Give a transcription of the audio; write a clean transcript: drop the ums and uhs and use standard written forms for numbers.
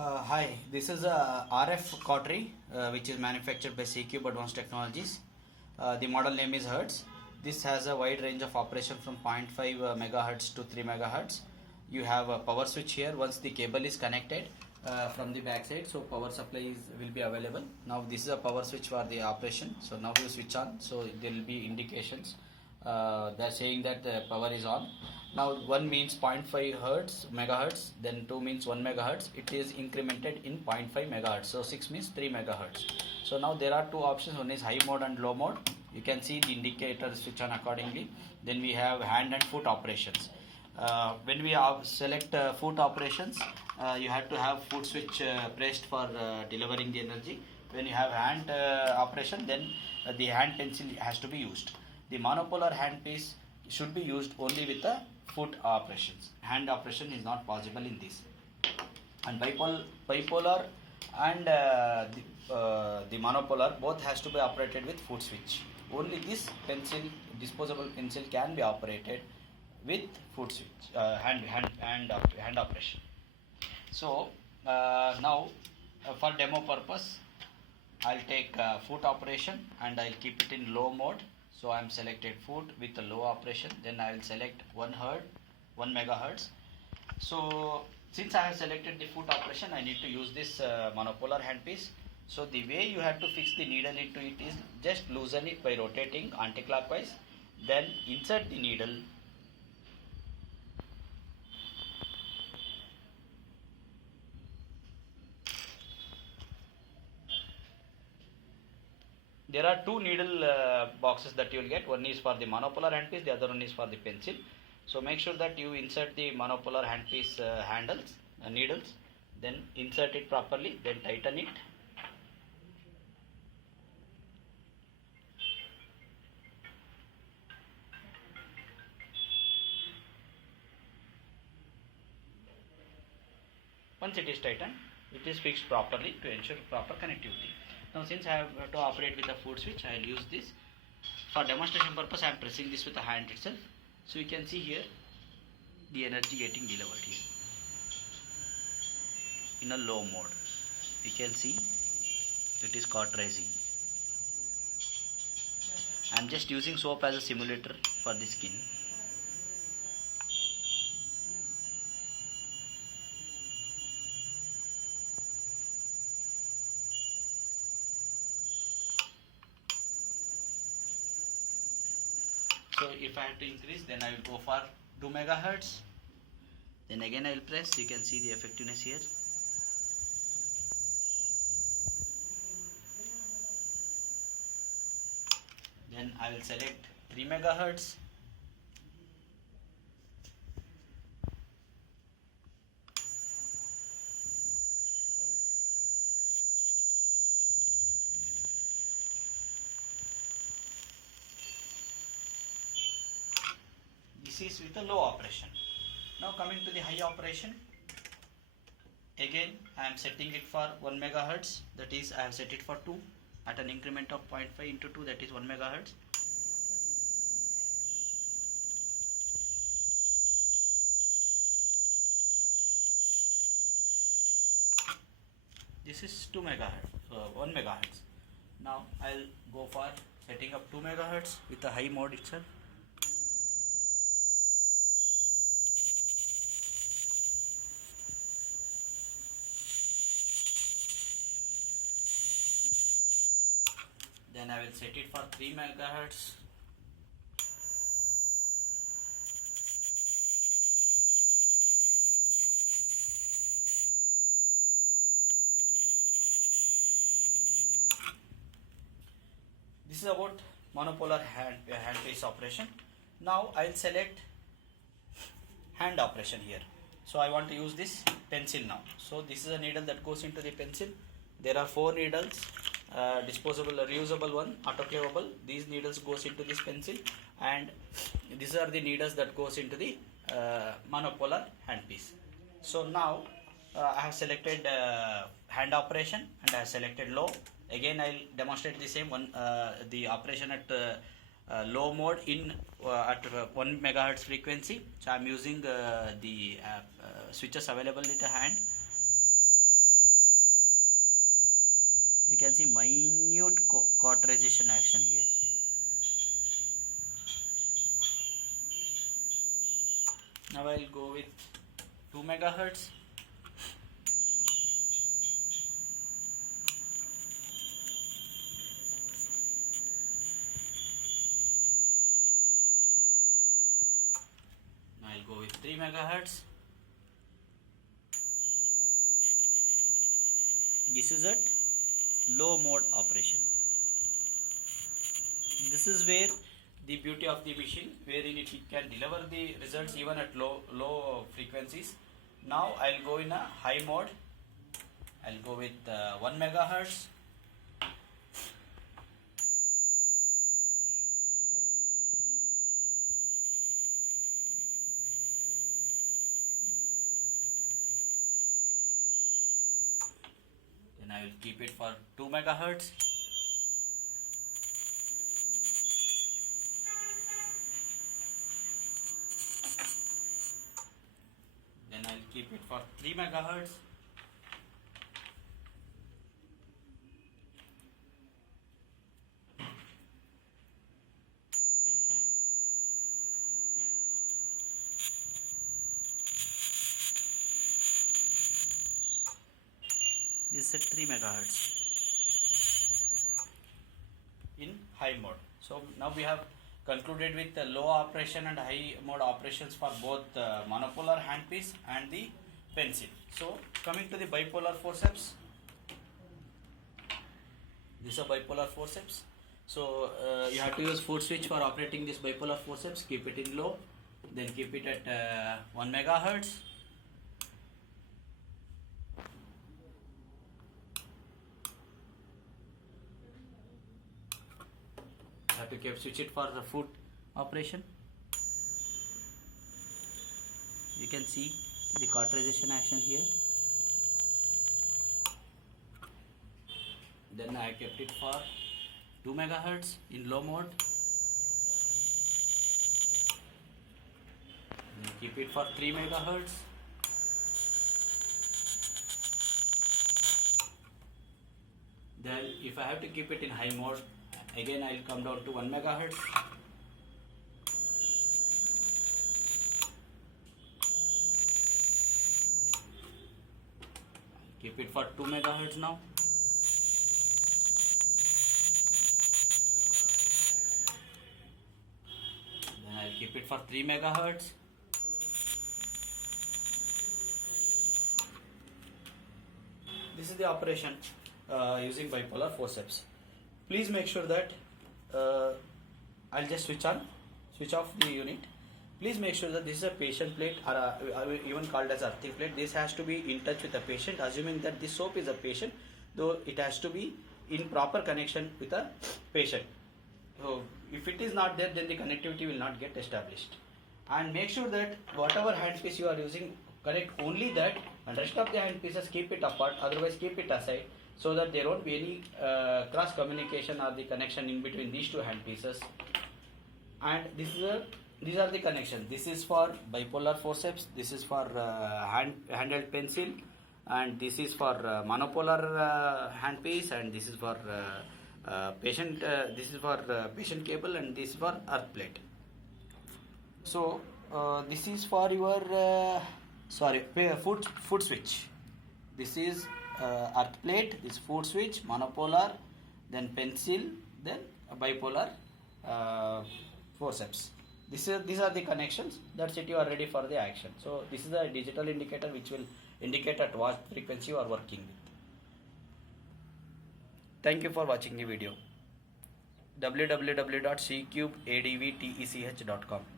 Hi, this is a RF Cautery which is manufactured by CQ Advanced Technologies. The model name is Hertz. This has a wide range of operation from 0.5 megahertz to 3 megahertz. You have a power switch here. Once the cable is connected from the back side, so power supply will be available. Now this is a power switch for the operation. So now you switch on, so there will be indications. They are saying that the power is on. Now 1 means 0.5 hertz megahertz, then 2 means 1 megahertz. It is incremented in 0.5 megahertz. So 6 means 3 megahertz. So now there are two options. One is high mode and low mode. You can see the indicator switch on accordingly. Then we have hand and foot operations. When we select foot operations, you have to have foot switch pressed for delivering the energy. When you have hand operation, then the hand pencil has to be used. The monopolar hand piece should be used only with the foot operations. Hand operation is not possible in this. And bipolar and the monopolar both has to be operated with foot switch. Only this pencil, disposable pencil, can be operated with foot switch, hand operation. So now for demo purpose, I'll take foot operation and I'll keep it in low mode. So I'm selected foot with a low operation. Then I will select 1 megahertz. So since I have selected the foot operation, I need to use this monopolar handpiece. So the way you have to fix the needle into it is just loosen it by rotating anti-clockwise. Then insert the needle. There are two needle boxes that you will get. One is for the monopolar handpiece, the other one is for the pencil. So make sure that you insert the monopolar handpiece needles, then insert it properly, then tighten it. Once it is tightened, it is fixed properly to ensure proper connectivity. Now since I have to operate with a foot switch, I will use this. For demonstration purpose, I am pressing this with the hand itself. So you can see here the energy getting delivered here in a low mode. You can see it is cauterizing. I am just using soap as a simulator for the skin. So if I have to increase, then I will go for 2 megahertz. Then again I will press. You can see the effectiveness here. Then I will select 3 megahertz. This is with a low operation. Now coming to the high operation, again I am setting it for 1 megahertz. That is, I have set it for 2 at an increment of 0.5 into 2, that is 1 megahertz. This is 2 megahertz, 1 megahertz. Now I'll go for setting up 2 megahertz with the high mode itself. Then I will set it for 3 megahertz. This is about monopolar handpiece operation. Now I will select hand operation here. So I want to use this pencil now. So this is a needle that goes into the pencil. There are 4 needles. Disposable, reusable one, autoclavable. These needles goes into this pencil, and these are the needles that goes into the monopolar handpiece. So now I have selected hand operation and I have selected low. Again I will demonstrate the same one, the operation at low mode in at 1 megahertz frequency. So I am using the switches available in the hand. You can see minute cauterization action here. Now I'll go with 2 megahertz. Now I'll go with 3 megahertz. This is at low mode operation. This is where the beauty of the machine, wherein it can deliver the results even at low frequencies. Now I'll go in a high mode. I'll go with 1 megahertz. Then I will keep it for 2 megahertz. Then I'll keep it for 3 megahertz. This is at 3 megahertz in high mode. So now we have concluded with the low operation and high mode operations for both the monopolar handpiece and the pencil. So coming to the bipolar forceps, this is a bipolar forceps. So you have to use foot switch for operating this bipolar forceps. Keep it in low, then keep it at 1 megahertz. Have to keep switch it for the foot operation. You can see the cauterization action here. Then I kept it for 2 megahertz in low mode. Then keep it for 3 megahertz. Then if I have to keep it in high mode, again I will come down to 1 megahertz. Keep it for 2 megahertz now. Then I will keep it for 3 megahertz. This is the operation using bipolar forceps. Please make sure that I'll just switch off the unit. Please make sure that this is a patient plate, or even called as earthing plate. This has to be in touch with the patient, assuming that this soap is a patient, though it has to be in proper connection with a patient. So if it is not there, then the connectivity will not get established. And make sure that whatever handpiece you are using, connect only that, and rest of the handpieces keep it apart, otherwise keep it aside, so that there won't be any cross communication or the connection in between these two handpieces. And these are the connections. This is for bipolar forceps, this is for handheld pencil, and this is for monopolar handpiece, and this is for patient. This is for patient cable, and this is for earth plate. So this is for your foot switch. This is earth plate, this foot switch, monopolar, then pencil, then bipolar forceps. These are the connections. That's it, you are ready for the action. So this is a digital indicator which will indicate at what frequency you are working with. Thank you for watching the video. www.ccubeadvtech.com